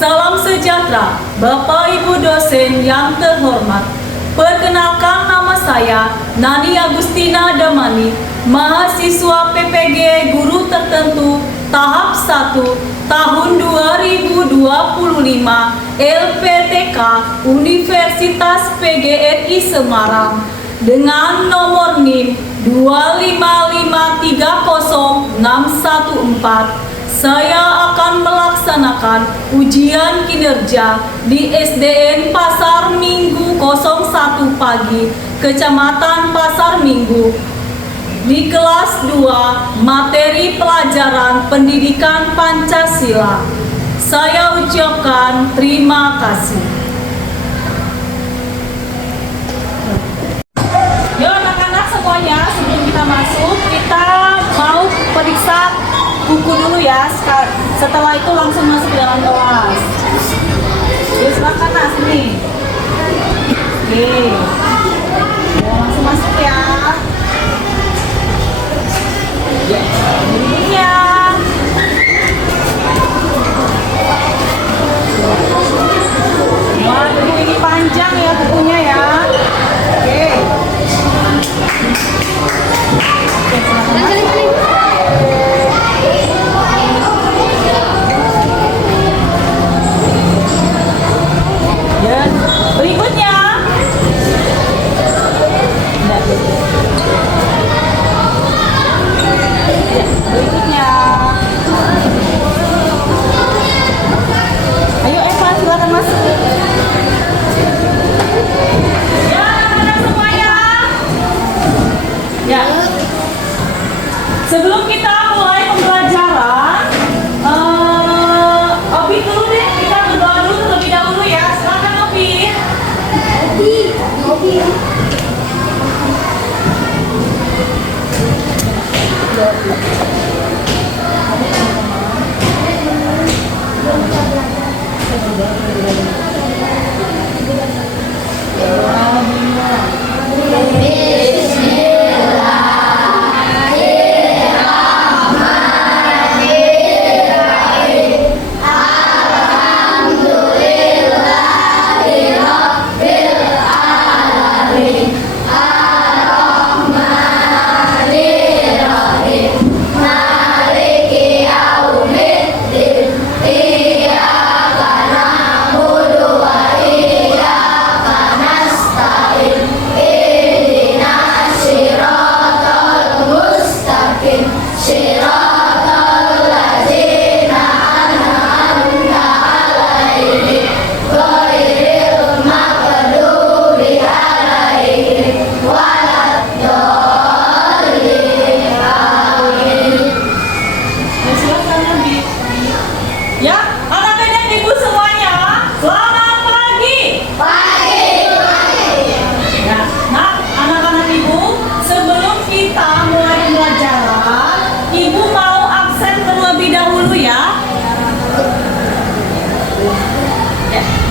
Salam sejahtera, Bapak Ibu dosen yang terhormat. Perkenalkan, nama saya Nani Agustina Damani, mahasiswa PPG Guru Tertentu tahap 1 tahun 2025 LPTK Universitas PGRI Semarang dengan nomor NIM 255306114. Saya akan melaksanakan ujian kinerja di SDN Pasar Minggu 01 Pagi, Kecamatan Pasar Minggu. Di kelas 2, materi pelajaran pendidikan Pancasila. Saya ucapkan terima kasih. Yuk anak-anak semuanya, sebelum kita masuk, kita mau periksa buku dulu ya. Setelah itu langsung masuk ke dalam kelas. Yuk silakan Nas, sini. Oke. Ya, langsung masuk ya. Ini ya. Wah, ini panjang ya bukunya ya. Oke. Oke, silakan. Ya, berikutnya. Berikutnya. Ayo Eva, silakan masuk. Ya, anak semuanya. Ya. Sebelum kita mulai pembelajaran, Opi dulu deh, kita berdoa dulu terlebih dahulu ya. Silakan Opi. Opi.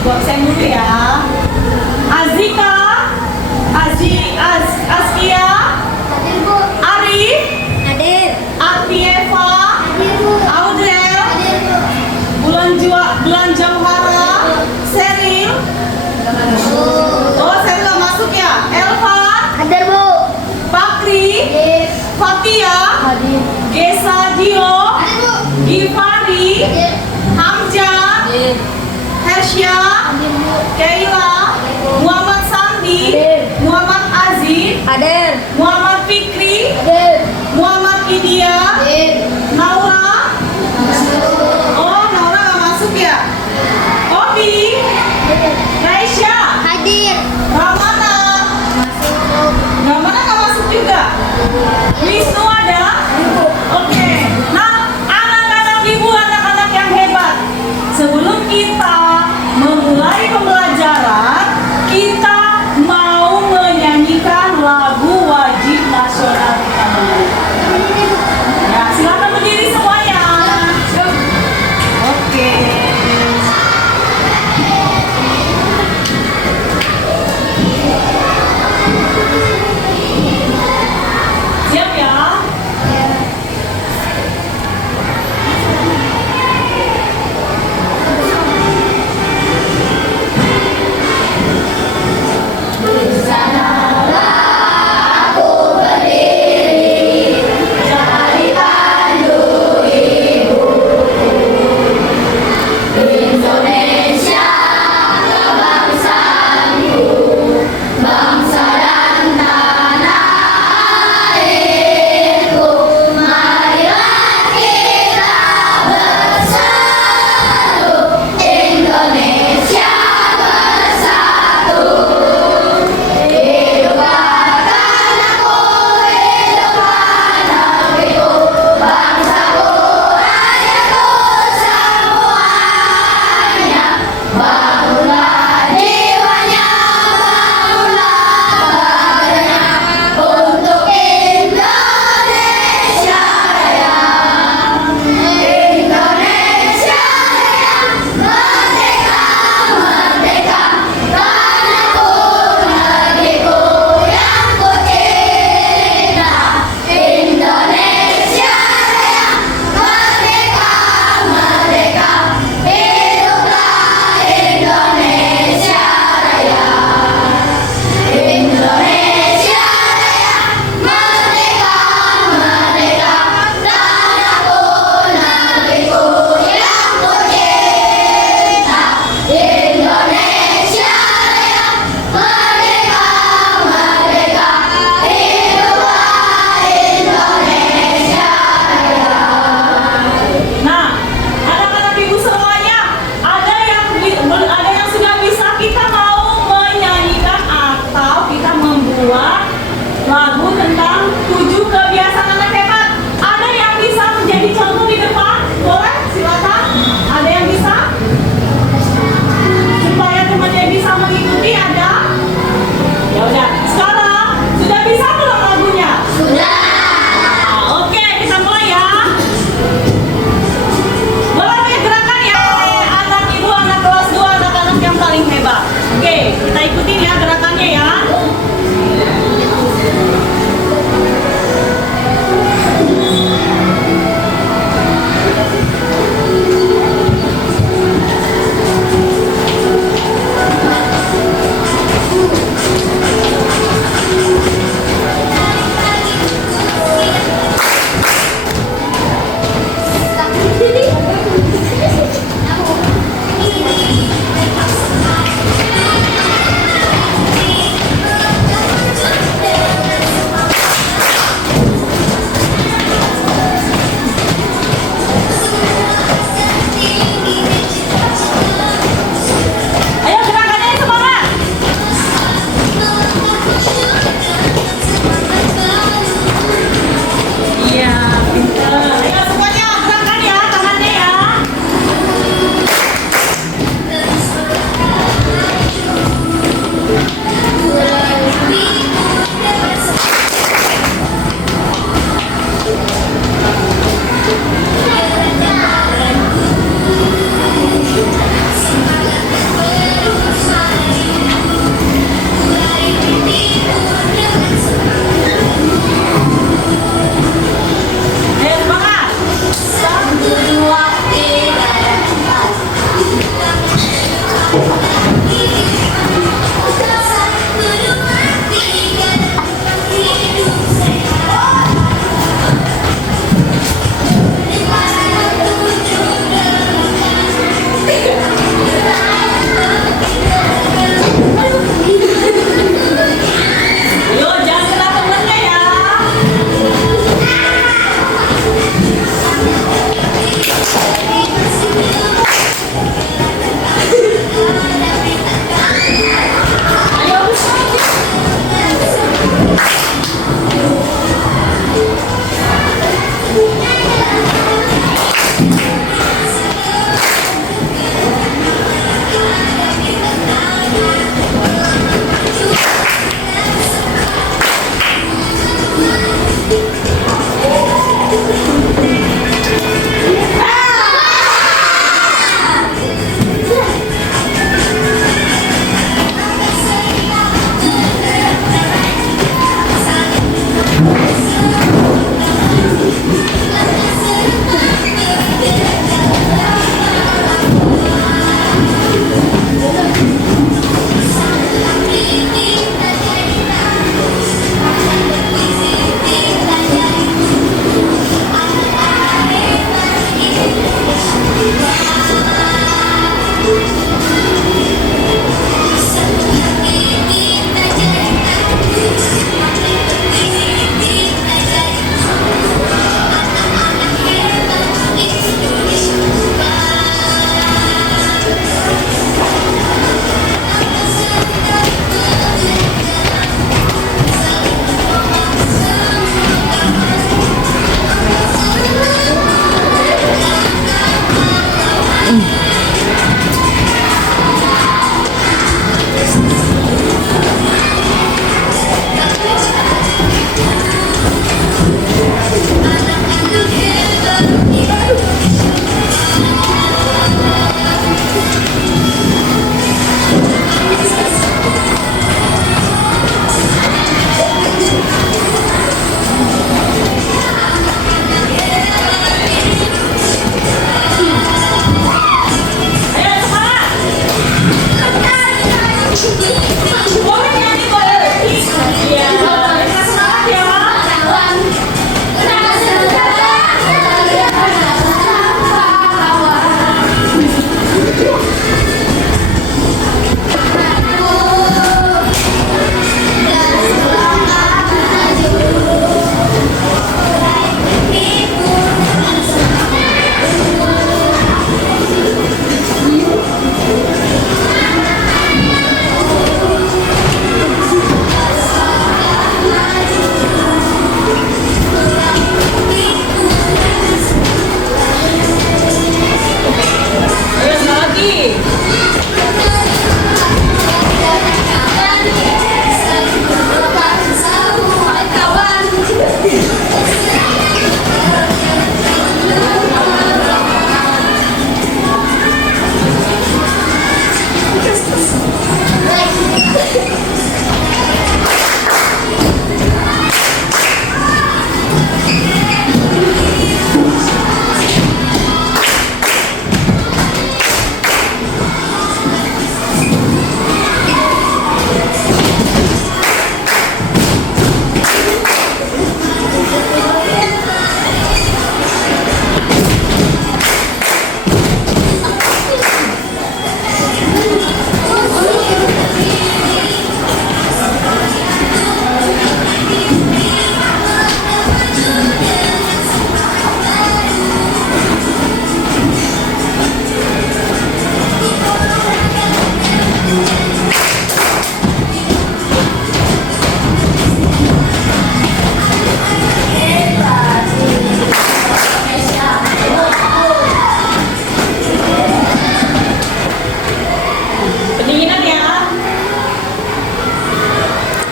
Absen dulu ya. Azika, Askia, Hadir Bu. Arif, Hadir. Atieva, Hadir Bu. Audrey, Hadir Bu. Bulan Jauhara, Seril. Oh, Seril nggak masuk ya. Elva, Hadir Bu. Fakri, Hadir. Fatia, Hadir. Gesa Dio, Hadir Bu. Givari, Hadir. Hamzah, Hadir. Hersya, Hadir Bu. Keila, Muhammad Sandi, Hadir. Muhammad Aziz, Hadir. Muhammad Fikri, Hadir. Muhammad Vidya, Hadir. Naura. Oh, Naura nggak masuk ya. Obi, Raisya, Hadir. Ramana. Masuk. Ramana nggak masuk juga. Wisnu ada? Oke. Nah, anak-anak ibu, anak-anak yang hebat. Sebelum kita memulai pembelajaran, kita mau menyanyikan lagu wajib nasional kita dulu. Ya, Ayo, jangan kena temennya ya. Ayo,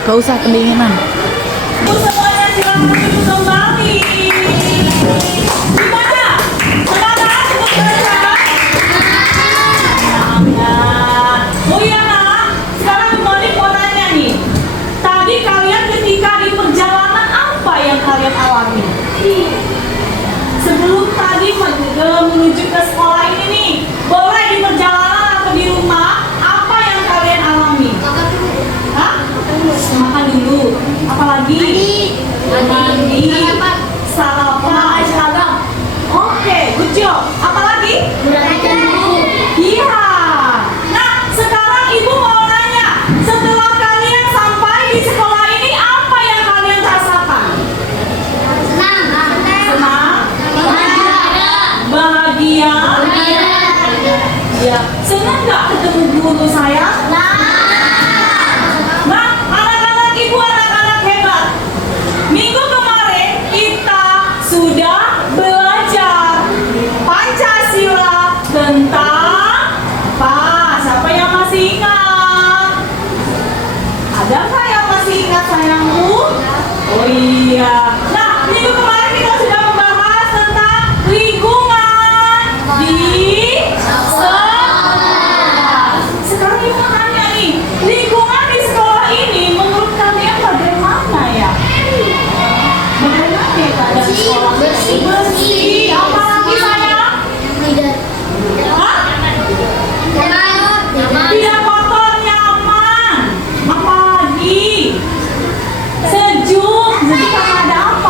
Gak usah pendinginan. Semuanya silakan duduk kembali. Gimana? Semangat untuk belajar? Semangat. Oh iya nak, sekarang kembali mau nanya nih. Tadi kalian ketika di perjalanan apa yang kalian alami? Sebelum tadi menuju ke sekolah ini nih, boleh di perjalanan atau di rumah Apalagi? Mandi. Sarapan. Seragam. Oke, good job. Apalagi? Belajar. Iya. Nah, sekarang ibu mau nanya, setelah kalian sampai di sekolah ini, apa yang kalian rasakan? Senang. Senang? Bahagia? Ya. Senang nggak ketemu guru saya? Nah, anak-anak ibu, anak-anak hebat. Minggu kemarin kita sudah belajar Pancasila tentang apa? Siapa yang masih ingat? Ada nggak yang masih ingat sayangku? Oh iya. Nah, minggu kemarin kita sudah membahas tentang lingkungan di sekolah. Sekarang ibu mau tanya nih, lingkungan di sekolah ini menurut kalian bagaimana ya? Bagaimana ya keadaan sekolah? Bersih. Bersih. Apalagi sayang? Hah? Tidak kotor, nyaman. Apalagi? Sejuk. Jadi karena ada apa?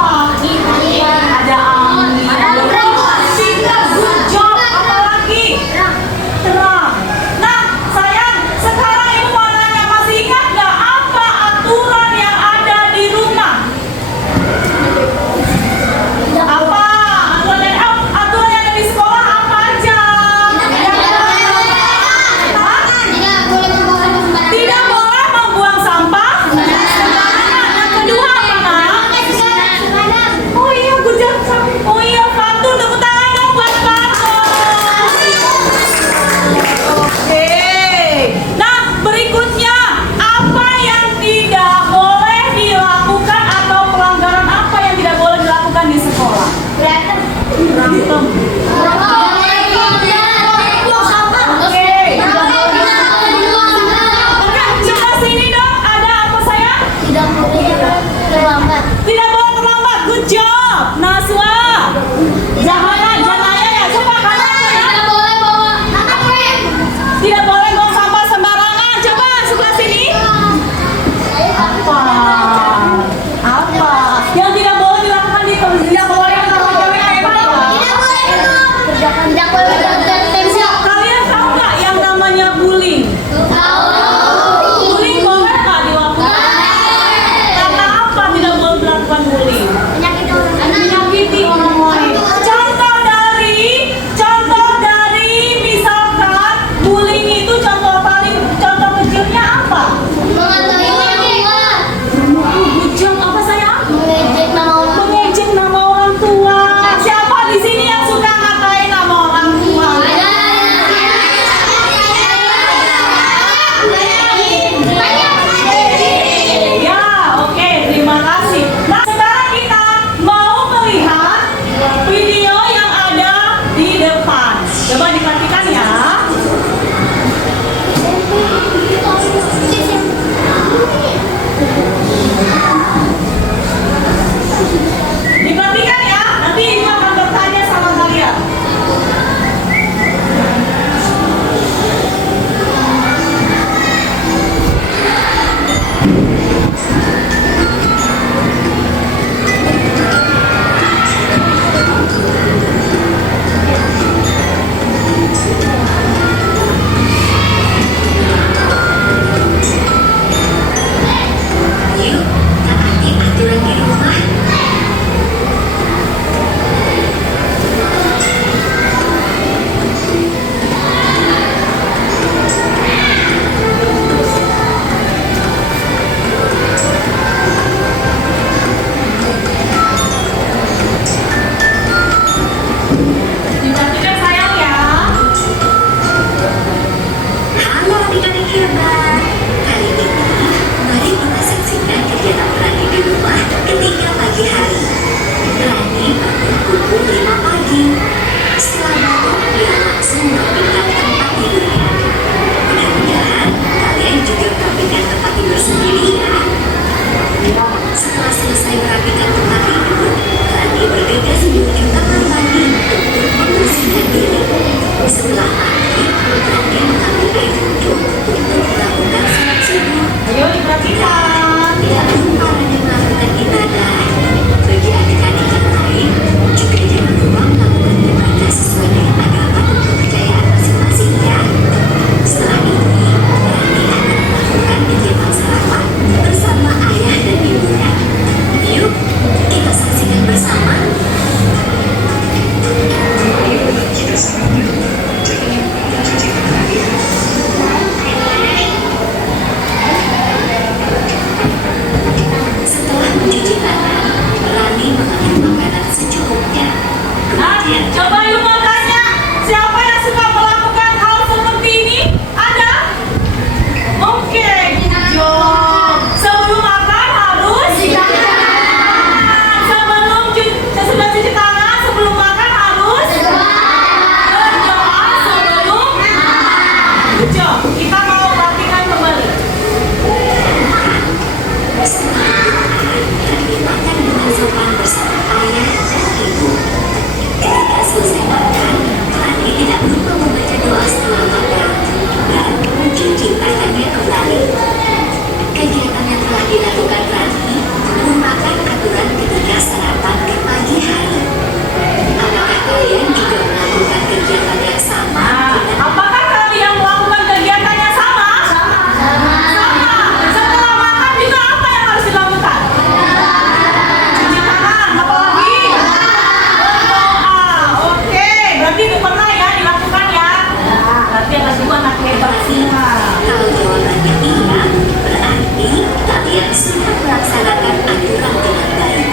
Hebat semua. Kalau jawabannya iya, berarti kalian sudah melaksanakan aturan dengan baik.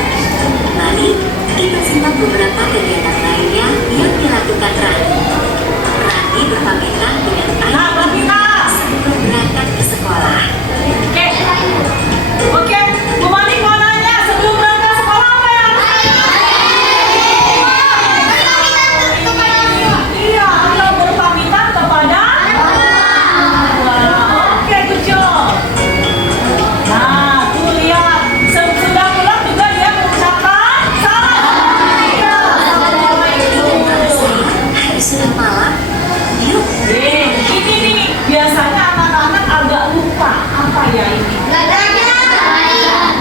Mari kita simak beberapa kegiatan lainnya yang dilakukan Rani. Rani berpamitan dengan Nah, berpamitan. sebelum berangkat ke sekolah. Oke. Oke, Bu Manik mau nanya sebelum berangkat sekolah apa ya? Iya, atau berpamitan kepada Oke, good job. Nah, tuh lihat. Sudah pulang juga dia mengucapkan salam. Iya, assalamualaikum. Hari sudah malam, yuk Ini nih, biasanya anak-anak agak lupa apa ya ini.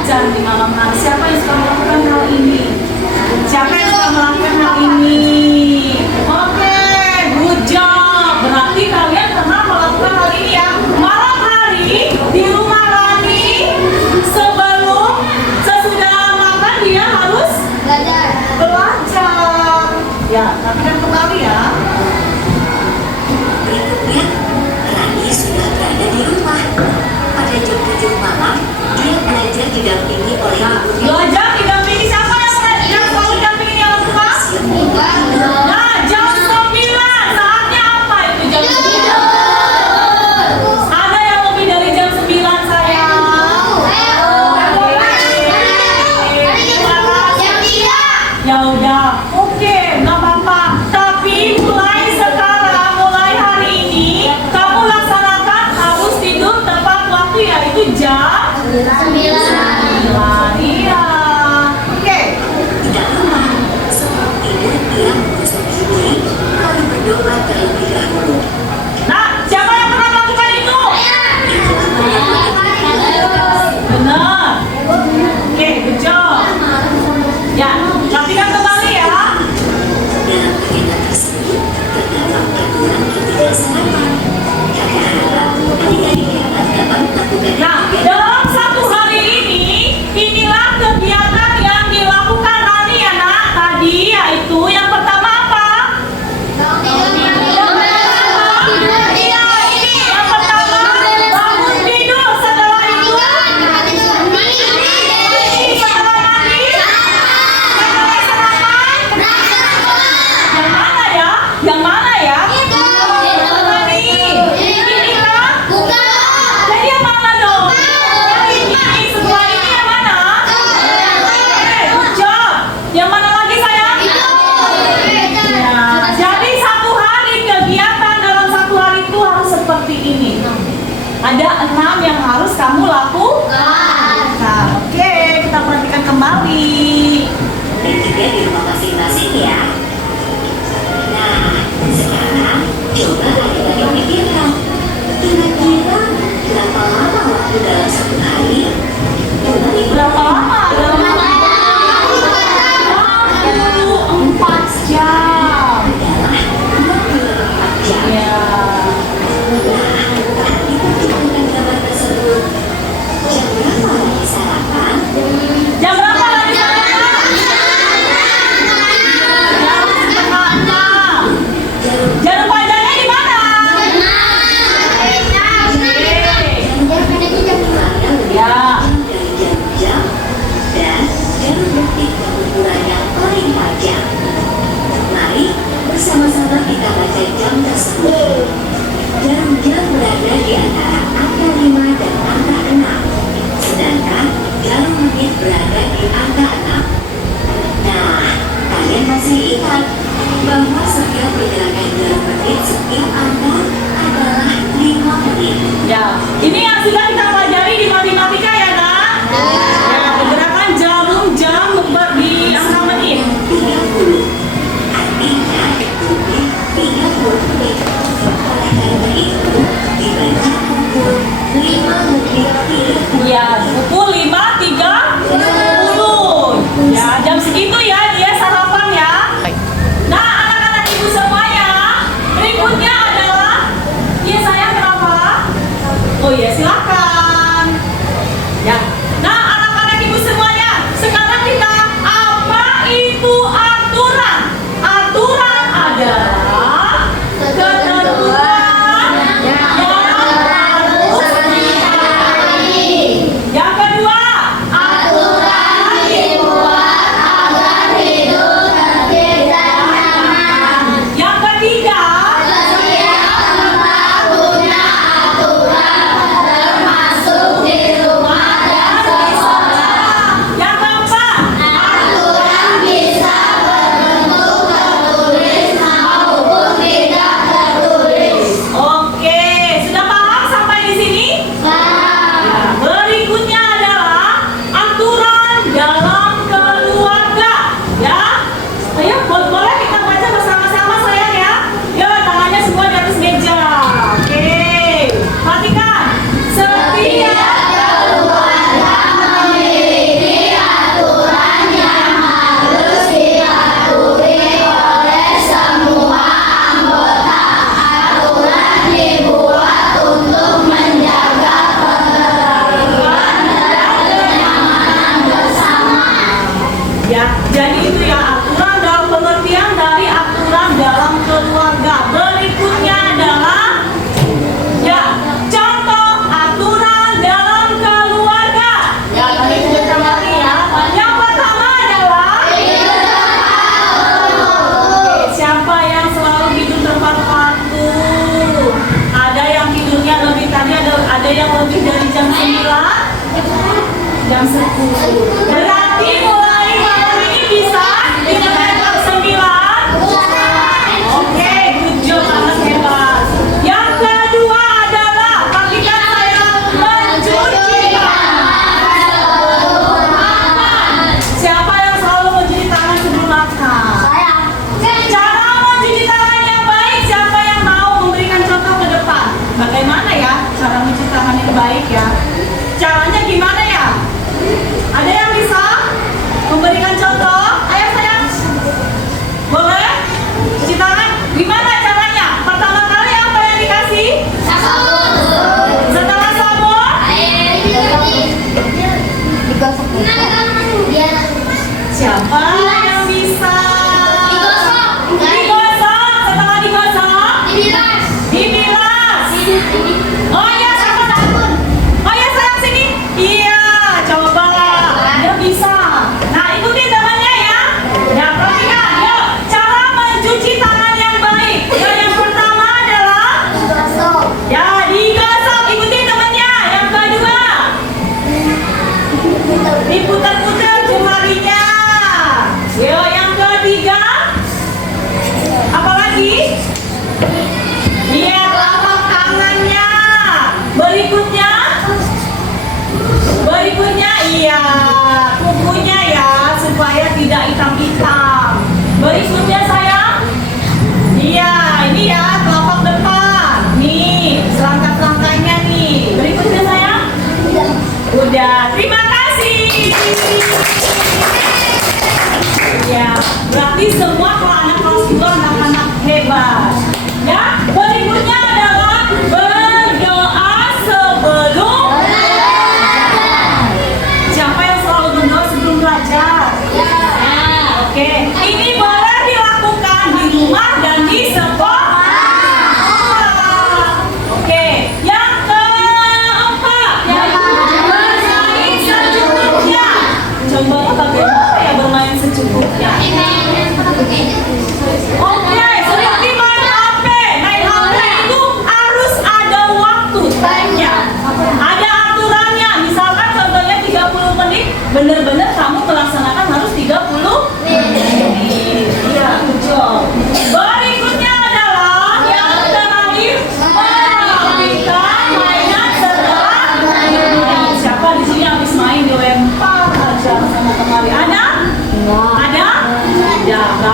Jangan di malam hari. Siapa yang suka melakukan hal ini? Siapa yang suka melakukan hal ini? Oke, good job. Berarti kalian pernah melakukan hal ini ya. Malam hari di rumah Rani sebelum sesudah makan dia harus belajar. Ya, latihan kembali ya. berikutnya. Rani sudah berada di rumah. Pada jam 7 malam, dia belajar didampingi oleh ibunya. Belajar didampingi siapa yang selalu dampingin yang lupa? Nah, jam 9. Saatnya apa itu jam 9? Ada yang lebih dari jam 9 sayang? Ya udah, oke, nggak apa-apa. Tapi mulai sekarang, mulai hari ini, kamu laksanakan harus tidur tepat waktu yaitu jam 9. Iya. Oke. Tidak lupa, sebelum tidur dia mengucap diri, lalu berdoa terlebih dahulu. Nah, siapa yang pernah melakukan itu? Benar. Oke, good job. Ya, latihan kembali ya. Dalam kegiatan tersebut, terdapat aturan ketika sarapan. Kakak harap adik-adik hebat dapat melakukan Nah, dalam satu hari ini, inilah kegiatan yang dilakukan Rani ya nak. Tadi yaitu yang pertama apa? Iya, ini yang pertama bangun tidur. Setelah itu, setelah mandi, setelah sarapan. Yang mana ya? Yang mana ya? Rani, ini kan? Jadi yang mana dong? Yang ini, setelah ini yang mana? Good job. Yang mana lagi sayang? Ya, jadi satu hari kegiatan dalam satu hari itu harus seperti ini. Ada 6 yang harus kamu lakukan. Nah, oke, kita perhatikan kembali. dan juga di rumah masing-masing ya. Nah, sekarang coba adik-adik pikirkan, kira-kira berapa lama waktu dalam satu hari? Berapa lama dalam 24 jam. Adalah 24 jam. Ya. Kita tunjukkan gambar tersebut. Jam berapa lagi sarapan? Jam berapa lagi sarapan? Jam setengah 6. Jarum panjangnya di mana? Mana lebih Ya. panjang dari jam-jam dan jarum detik pengukuran yang paling panjang. Mari bersama-sama kita baca jam tersebut. Jarum jam berada di antara angka 5 dan angka 6, sedangkan jarum menit berada di angka 6. Nah, kalian masih ingat bahwa setiap pergerakan jarum menit setiap angka adalah 5 menit. Ya. Ini yang sudah kita pelajari di matematika ya nak? Ya, pergerakan jarum jam di angka menit. 30. Artinya lebih 30 menit. Oleh karena itu, dibagi pukul 5 menit 30. Ya, pukul 5.30. Ya, jam segitu ya dia sarapan ya. Nah, anak-anak ibu semuanya, berikutnya adalah ya saya berapa? Oh ya, silakan. Ya. Nah, anak-anak ibu semuanya, sekarang kita apa itu aturan? Aturan adalah ketentuan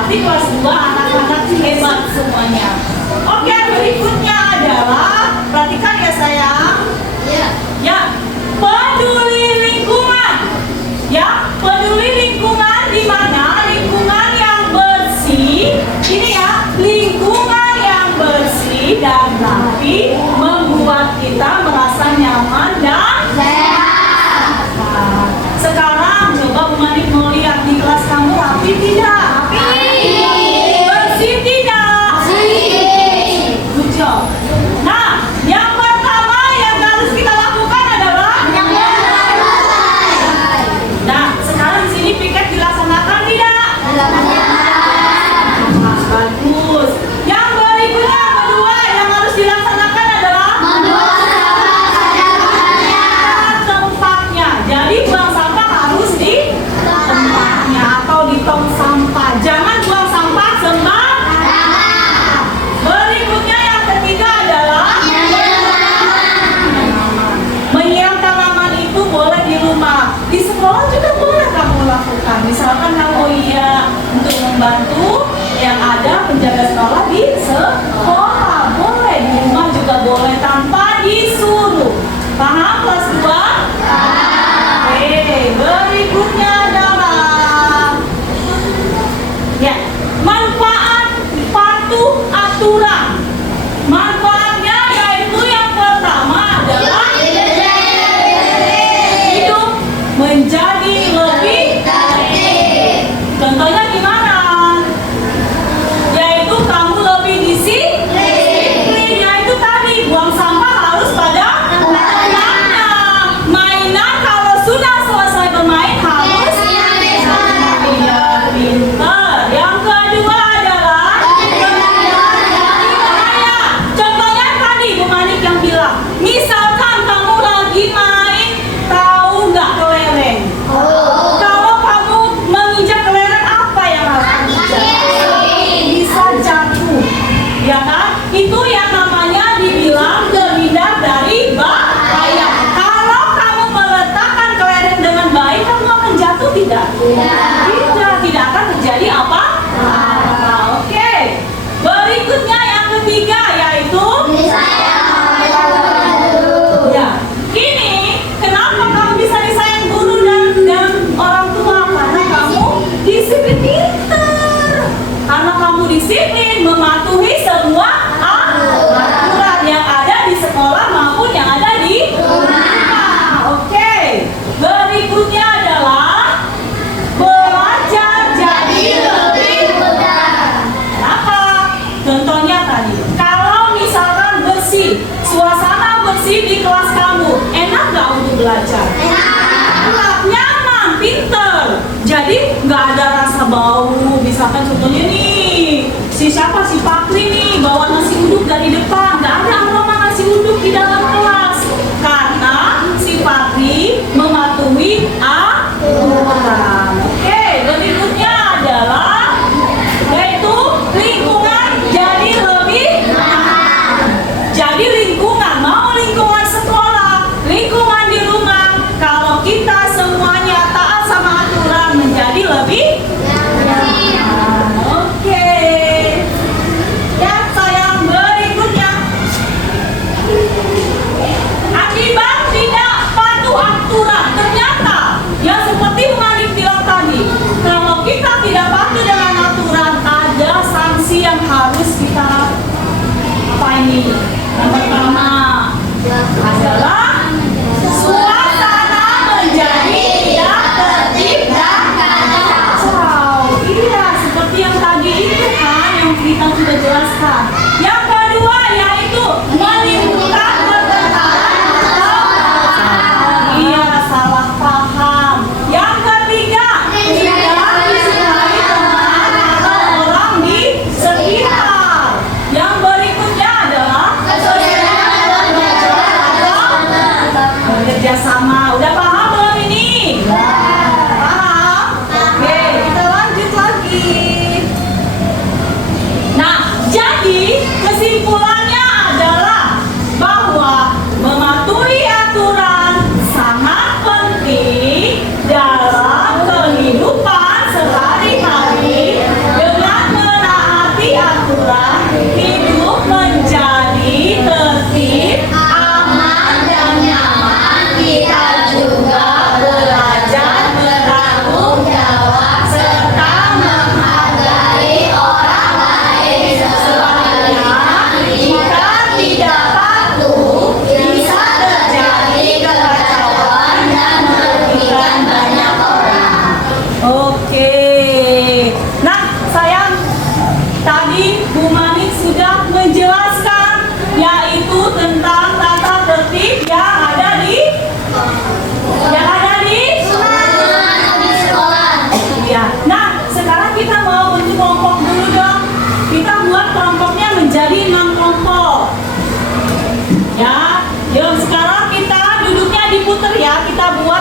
pasti kelas 2 anak-anak hebat semuanya. Oke, berikutnya adalah perhatikan ya sayang. Ya, peduli lingkungan. Ya, peduli lingkungan di mana lingkungan yang bersih. Ini ya, lingkungan yang bersih dan rapi membuat kita merasa nyaman dan sehat. Nah, sekarang coba Bu Manik mau lihat di kelas kamu rapi tidak? Bersih tidak? Good job. Nah, yang pertama yang harus kita lakukan adalah nah, sekarang di sini piket dilaksanakan tidak? Nah, bagus. Yang berikutnya kedua yang harus dilaksanakan adalah tempatnya. Jadi buang sampah harus di tempatnya atau di tong sampah. Jangan buang sampah sembarangan. Berikutnya yang ketiga adalah menyiram tanaman itu boleh di rumah. Di sekolah juga boleh kamu lakukan. Misalkan kamu untuk membantu yang ada penjaga sekolah di sekolah boleh, di rumah juga boleh tanpa disuruh. Paham kelas 2? Oke, berikutnya adalah ya, manfaat patuh aturan. Manfaatnya yaitu yang pertama adalah hidup menjadi lebih tertib. Contohnya gimana? Yaitu kamu lebih disiplin. Yaitu tadi buang sampah harus pada tempatnya. Mainan kalau sudah selesai bermain harus pintar. Yang kedua adalah bahaya. Contohnya tadi Bu Manik yang bilang, misalkan kamu lagi main, tahu nggak kelereng? Kalau kamu menginjak kelereng, apa yang harus kamu injak? Bisa jatuh, ya kan? Itu yang namanya dibilang terhindar dari bahaya. Kalau kamu meletakkan kelereng dengan baik, kamu akan jatuh tidak? Tidak akan terjadi apa? Oke. Berikutnya yang ketiga yaitu ya. Ini kenapa kamu bisa disayang guru dan orang tua? Karena kamu disiplin pintar. Karena kamu disiplin mematuhi semua aturan yang ada di sekolah maupun yang ada di rumah. Oke. Berikutnya adalah belajar jadi lebih mudah. Kenapa? Contohnya tadi, kalau misalkan bersih, suasana bersih di kelas kamu, enak nggak untuk belajar? Enak, nyaman, pinter. Jadi nggak ada rasa bau. Misalkan contohnya nih, si Pakri nih bawa nasi uduk dari depan, nggak ada aroma nasi uduk di dalam kelas karena si Pakri mematuhi aturan. Oke, berikutnya adalah yaitu lingkungan jadi lebih aman. Jadi lingkungan, mau lingkungan sekolah, lingkungan di rumah, kalau kita semuanya taat sama aturan menjadi lebih aman. Oke. Ya sayang, berikutnya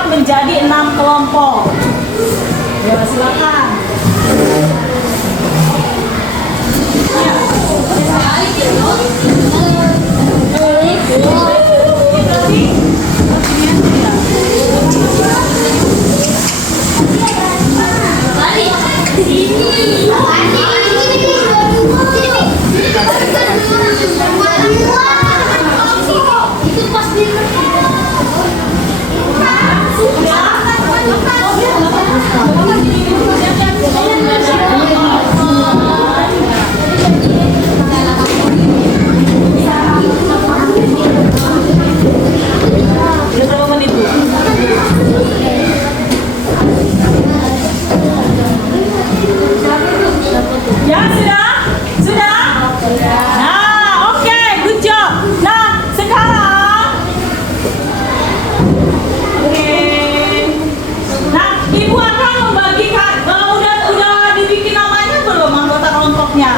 menjadi 6 kelompok. Ya, silakan. Ya. Udah berapa menit, Bu? Ya, sudah? Sudah? Nah, oke, good job. Nah, sekarang oke. Nah, Ibu akan membagikan udah dibikin namanya belum anggota kelompoknya?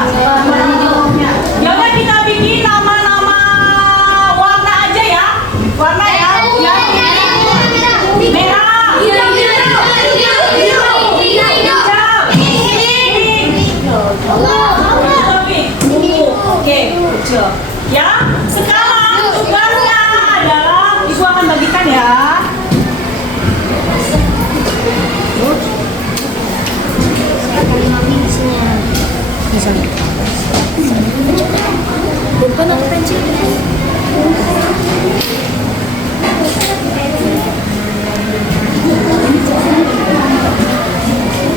Ya udah, kita bikin nama-nama warna aja ya. Warna ya. Merah. Oke, kecil. Ya, sekarang tugasnya adalah Ibu akan bagikan ya. Bukan aku pensil.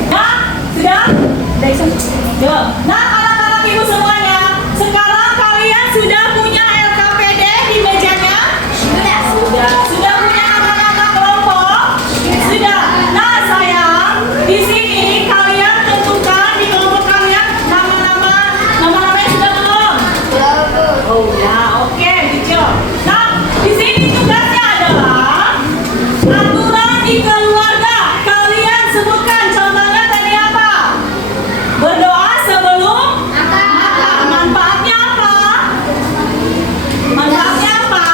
Ya, sudah? Yuk. Nah, anak-anak Ibu semuanya, sekarang kalian sudah punya LKPD di mejanya? Sudah. Sudah punya nama-nama kelompok? Sudah. Nah, sayang, di sini kalian tentukan di kelompok kalian nama-namanya sudah belum? Oh ya, oke, kecil. Nah, di sini tugasnya adalah aturan di keluarga. Kalian sebutkan contohnya tadi apa? Berdoa sebelum makan. Manfaatnya apa? Manfaatnya apa?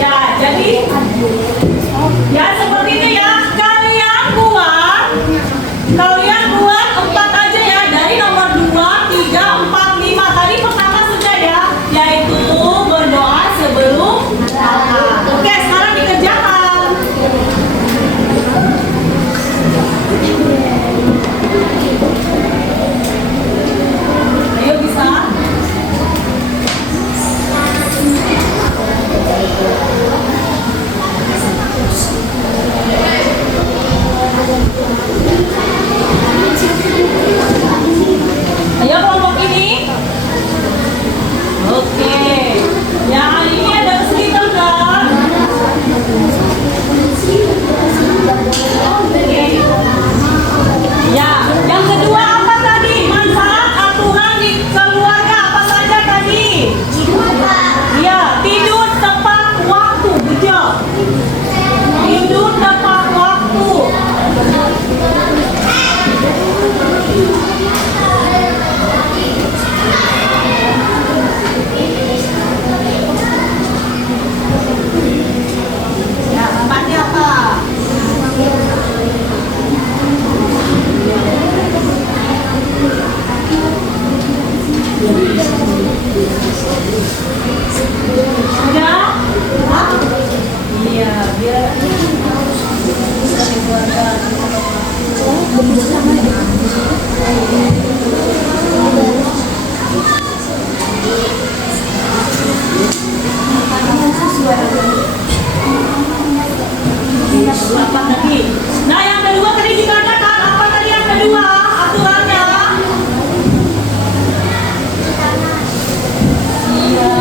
Ya, jadi ya seperti ini ya. Kalian buat 4 aja ya, dari nomor 2, 3, 4, 5. Tadi pertama sudah ya, yaitu berdoa sebelum makan. Oke, sekarang dikerjakan. Ayo, bisa. Ayo kelompok ini. Oke. Yang ini ada kesulitan kan? Oke. Ya, yang kedua apa tadi? Manfaat aturan di keluarga apa saja tadi? Ya, tidur tepat waktu. Betul. Tidur tepat waktu. Ya, tempatnya apa? Sudah? Hah? Iya, biar bisa keluarga. Apa tadi? Nah, yang kedua tadi dikatakan apa tadi yang kedua aturannya? Iya.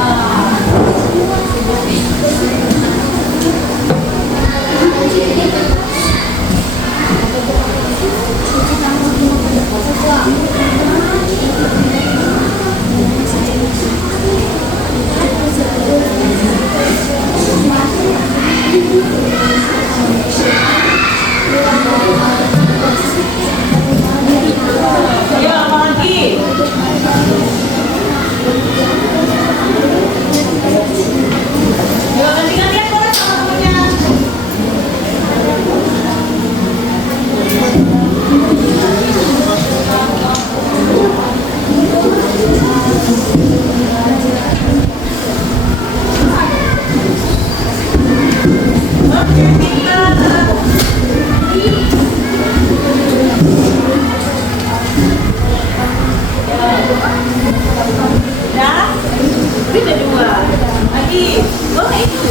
lagi. Boleh itu.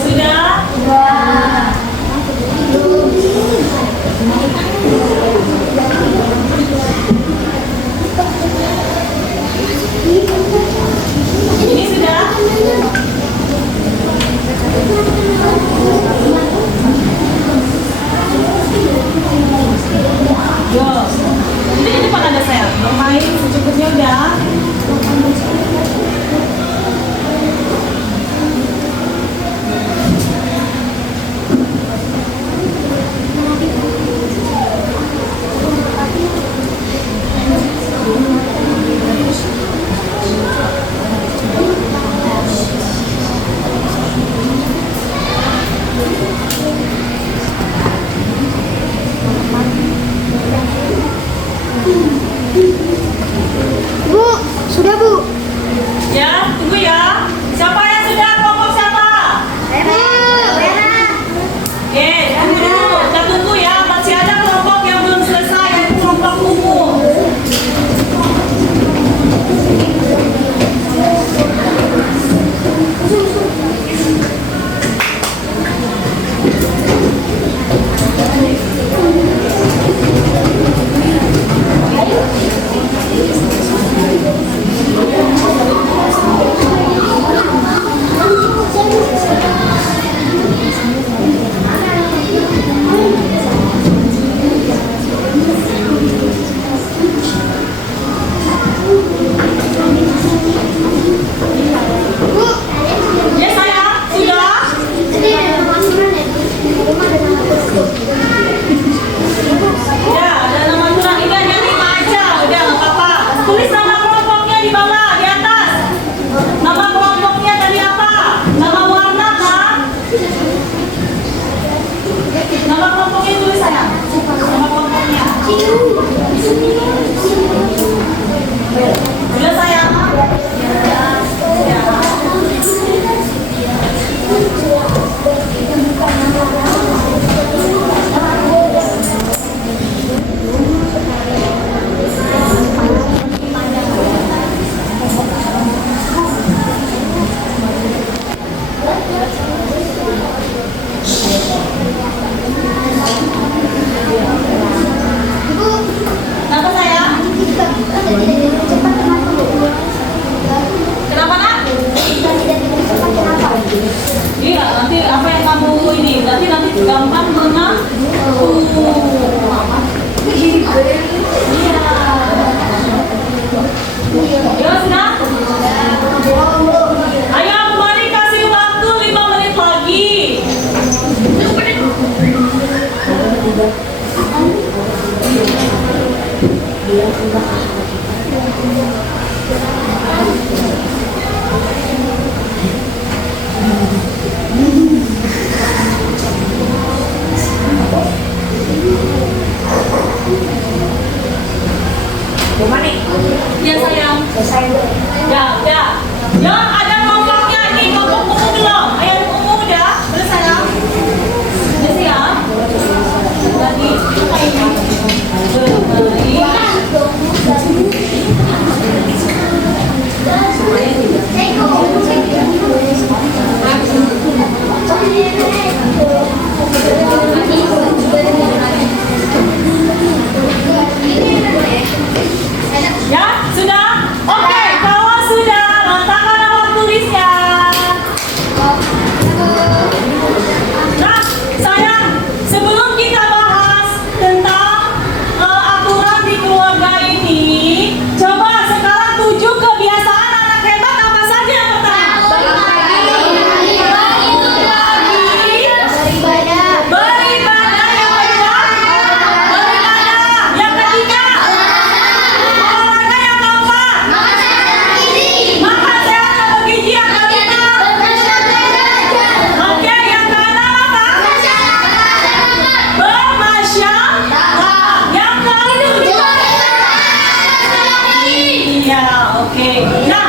Sudah? Ini sudah? Yo. Ini di depan ada saya. Main secukupnya udah. Bu, sudah Bu. Ya, tunggu ya. Siapa yang sudah kelompok siapa? Oke, tunggu dulu. Kita tunggu ya. Masih ada kelompok yang belum selesai, yaitu kelompok umum. Ya sayang, sudah? Ya, ada nama kurang ini hanya 5 aja. Udah, nggak apa-apa. Tulis nama kelompoknya di bawah, di atas. Nama kelompoknya tadi apa? Nama warna kan? Nama kelompoknya tulis sayang. Nama kelompoknya. Udah sayang. Ya. Kenapa sayang? Kenapa nak? Iya, nanti apa yang kamu ini? Nanti gampang mengaku. Iya. Ya sudah? Ayo aku balik kasih waktu 5 menit lagi. Ya sayang. Ya. Ya, ada kelompoknya ini, kelompok umum belum? Ayo umum udah, udah sayang. Udah siap? Lagi. Ya, sudah? Oke, kalau sudah, letakkan alat tulisnya. Nah, sayang, sebelum kita bahas tentang aturan di keluarga ini, coba sekarang 7 kebiasaan anak hebat apa saja yang pertama? Beribadah yang kedua. Beribadah yang ketiga. Olahraga yang keempat. Makan sehat dan bergizi yang kelima. Oke, yang keenam apa? Bermasyarakat. Yang ketujuh. Iya, oke. Nah,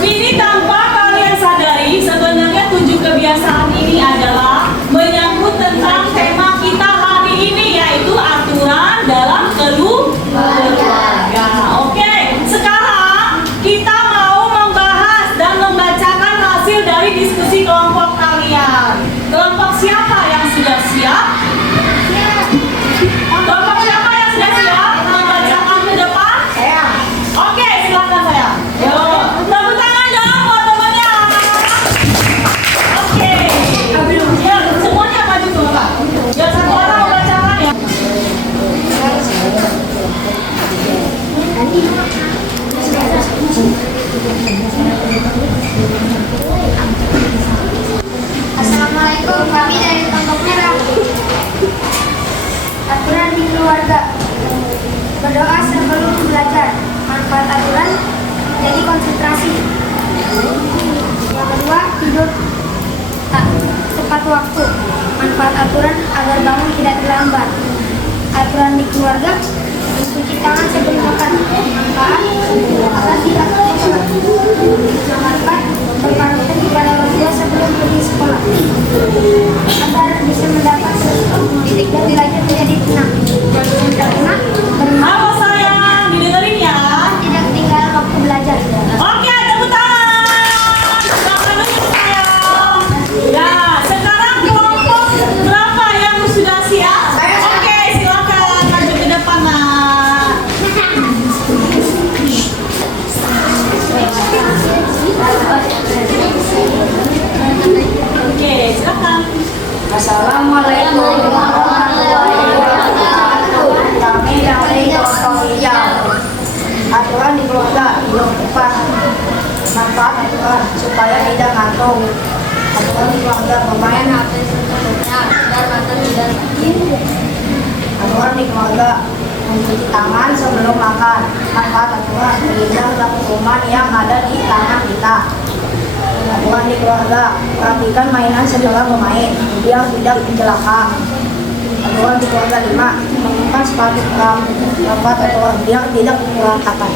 Ini tanpa kalian sadari, sebenarnya 7 kebiasaan ini adalah menyangkut tentang tema kita hari ini, yaitu aturan dalam keluarga. Oke, sekarang kita mau membahas dan membacakan hasil dari diskusi kelompok kalian. Kelompok siapa yang sudah siap? Kelompok siapa yang sudah siap membacakan ke depan? Saya. Oke, silakan saya. Yuk, tepuk tangan dong buat temannya. Oke. Ya, semuanya maju ke belakang. Ya, satu orang membacakan ya. Assalamualaikum, kami dari kelompok merah. Aturan di keluarga. Berdoa sebelum belajar. Manfaat aturan jadi konsentrasi. Yang kedua, tidur tak tepat waktu. Manfaat aturan agar bangun tidak terlambat. Aturan di keluarga, mencuci tangan sebelum makan. Manfaat agar tidak terlambat. Manfaat berpamitan kepada orang tua sebelum pergi sekolah agar bisa mendapat titik dan derajat menjadi tenang. Karena Halo sayang, didengerin ya. tidak ketinggalan waktu belajar. Oke, tepuk tangan. Silakan dulu sayang. Nah, sekarang kelompok berapa yang sudah siap? Oke, silakan maju ke depan nak. Oke, silakan. Assalamualaikum warahmatullahi wabarakatuh. Kami dari kelompok hijau. Aturan di keluarga belum tepat. Manfaat aturan supaya tidak ngantuk. Aturan di keluarga bermain HP secukupnya agar mata tidak sakit. Aturan di keluarga mencuci tangan sebelum makan. Manfaat aturan menghindar kuman yang ada di tangan kita. Aturan di keluarga, perhatikan mainan setelah bermain, biar tidak celaka. Aturan di keluarga 5, menyimpan sepatu keram, dapat aturan biar tidak berantakan.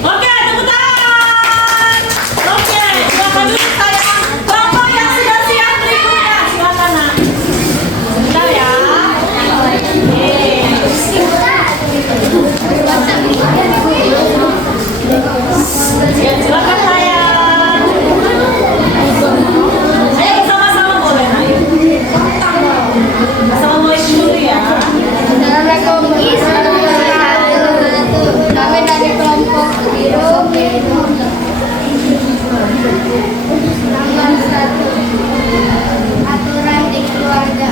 Oke, tepuk tangan. Oke, silakan dulu sayang. Kelompok yang sudah siap berikutnya, silakan nak. Sebentar ya. Ya, silakan sayang. Ayo sama-sama boleh nak. Assalamualaikum dulu ya. Assalamualaikum warahmatullahi wabarakatuh. Kami dari kelompok biru. Nomor 1. Aturan di keluarga.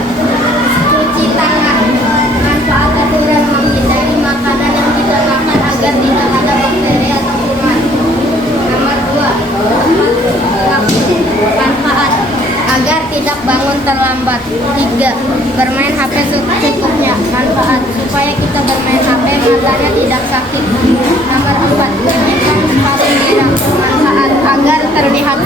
Cuci tangan. Manfaat aturan menghindari makanan yang kita makan agar tidak ada bakteri atau kuman. Nomor 2. Manfaat agar tidak bangun terlambat. 3. Bermain HP secukupnya. Manfaat supaya kita bermain HP matanya tidak sakit. Nomor 4. Menyimpan sepatu merah. Manfaat agar terlihat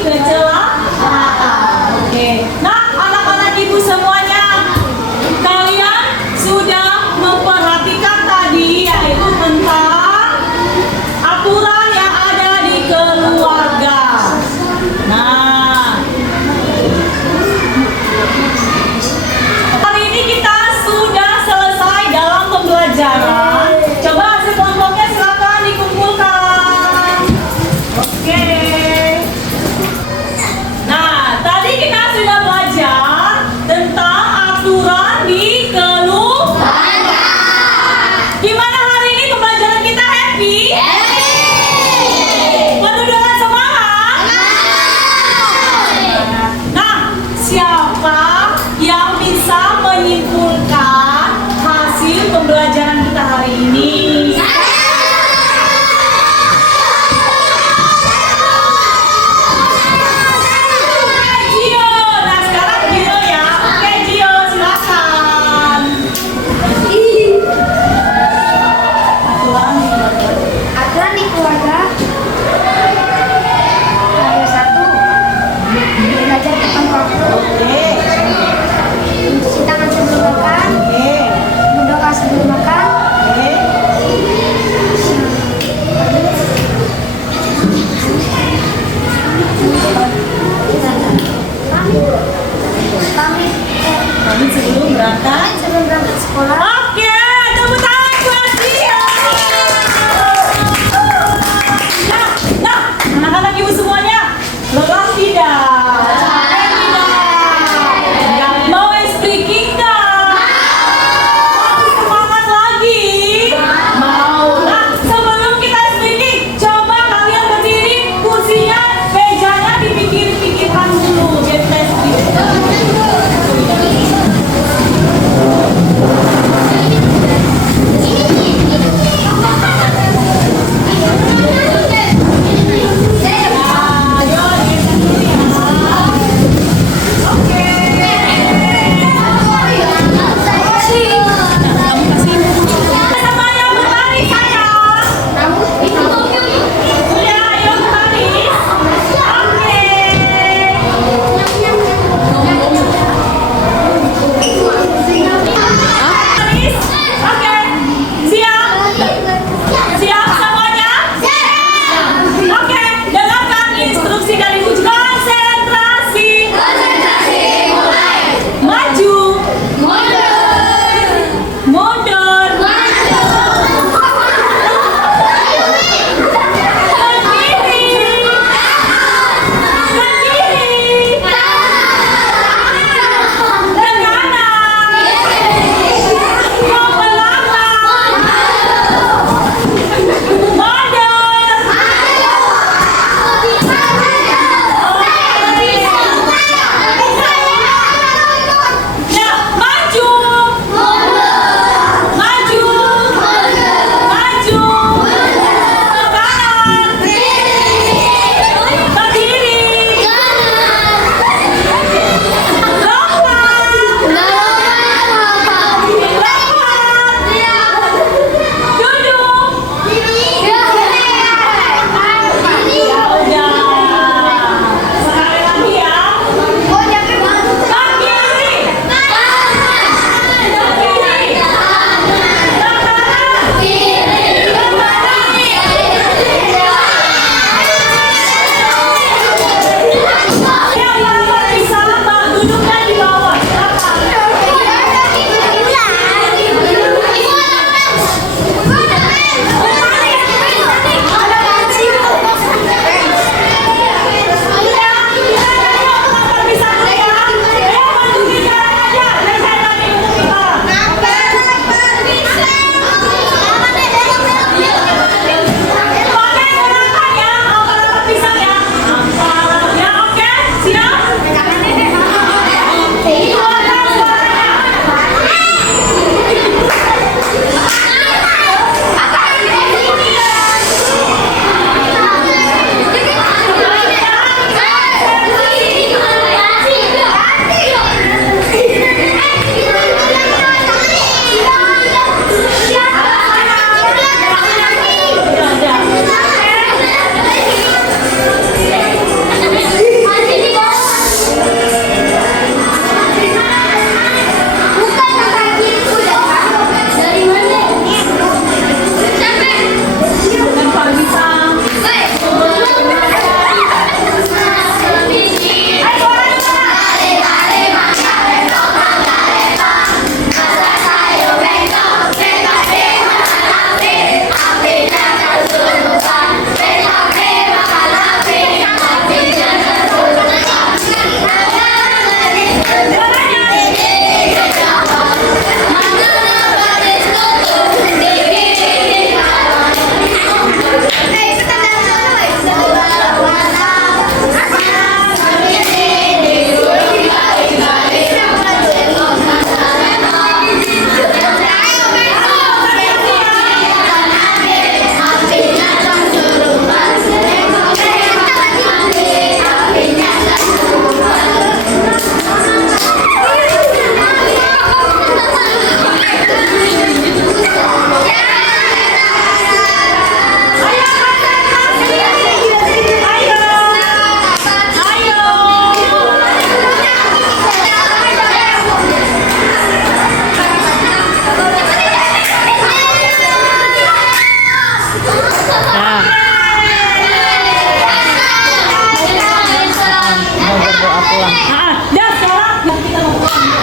kecelakaan. Oke. Nah, anak-anak ibu semuanya, kalian sudah memperhatikan tadi yaitu tentang aturan yang ada di keluarga. Nah, hari ini kita sudah selesai dalam pembelajaran. Coba hasil kelompoknya silakan dikumpulkan. Oke. Nah, tadi kita sudah belajar tentang aturan di keluarga. Gimana hari ini pembelajaran kita happy? Penuh dengan semangat? Nah, siapa yang bisa menyimpulkan hasil pembelajaran kita hari ini? Oke, Gio. Nah, sekarang Gio ya. Oke, Gio, silakan. Aturan di keluarga. Ya. Mau berdoa pulang. Ya sekarang kita mau pulang.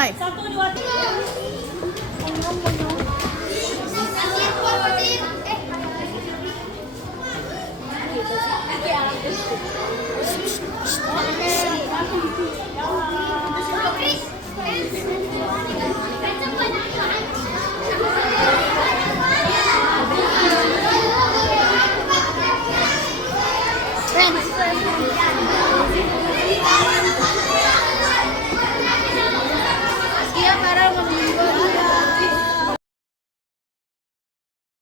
mulai. 1, 2, 3. Chris,